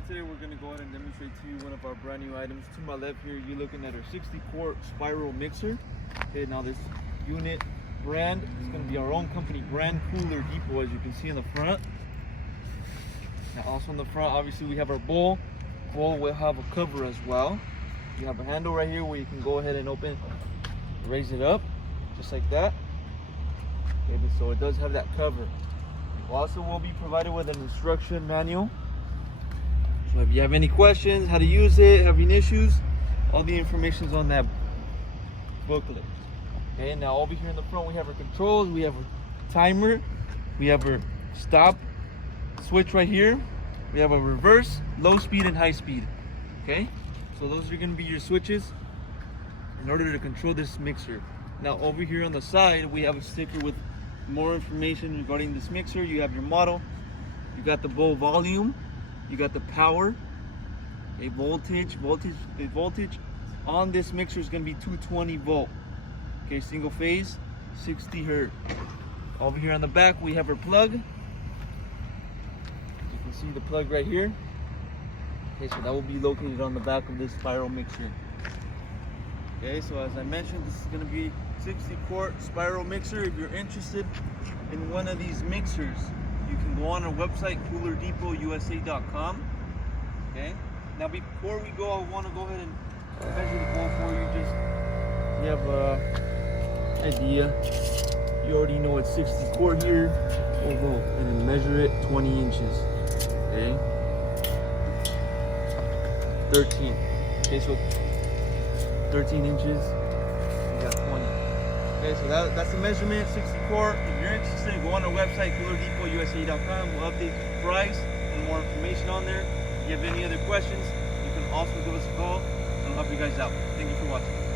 everybody, today we're going to go ahead and demonstrate to you one of our brand new items. To my left here, you're looking at our 60-quart spiral mixer. Okay, now this unit brand is going to be our own company brand cooler depot, as you can see in the front. Now also in the front, obviously we have our bowl. Bowl will have a cover as well. You have a handle right here where you can go ahead and open, raise it up, just like that. Okay, so it does have that cover. Also, we'll be provided with an instruction manual. So if you have any questions, how to use it, having issues, all the information is on that booklet. Okay, now over here in the front we have our controls, we have our timer, we have our stop switch right here, we have a reverse, low speed and high speed. Okay, so those are going to be your switches in order to control this mixer. Now over here on the side we have a sticker with more information regarding this mixer. You have your model, you got the bowl volume, you got the power, a voltage on this mixer is going to be 220 volt. Okay, single phase, 60 hertz. Over here on the back we have our plug. You can see the plug right here. Okay, so that will be located on the back of this spiral mixer. Okay, so as I mentioned, this is going to be 60-quart spiral mixer. If you're interested in one of these mixers, you can go on our website, coolerdepot.usa.com. Okay, now before we go, I want to go ahead and measure the bowl for you. Just so you have an idea. You already know it's 60 quart here. We'll go ahead and measure it 20 inches. Okay, 13. Okay, so 13 inches, you got 20. Okay, so that's the measurement, 60 quart. If you're interested, go on our website, coolerdepot.usa.com. We'll update the price and more information on there. If you have any other questions, you can also give us a call and we'll help you guys out. Thank you for watching.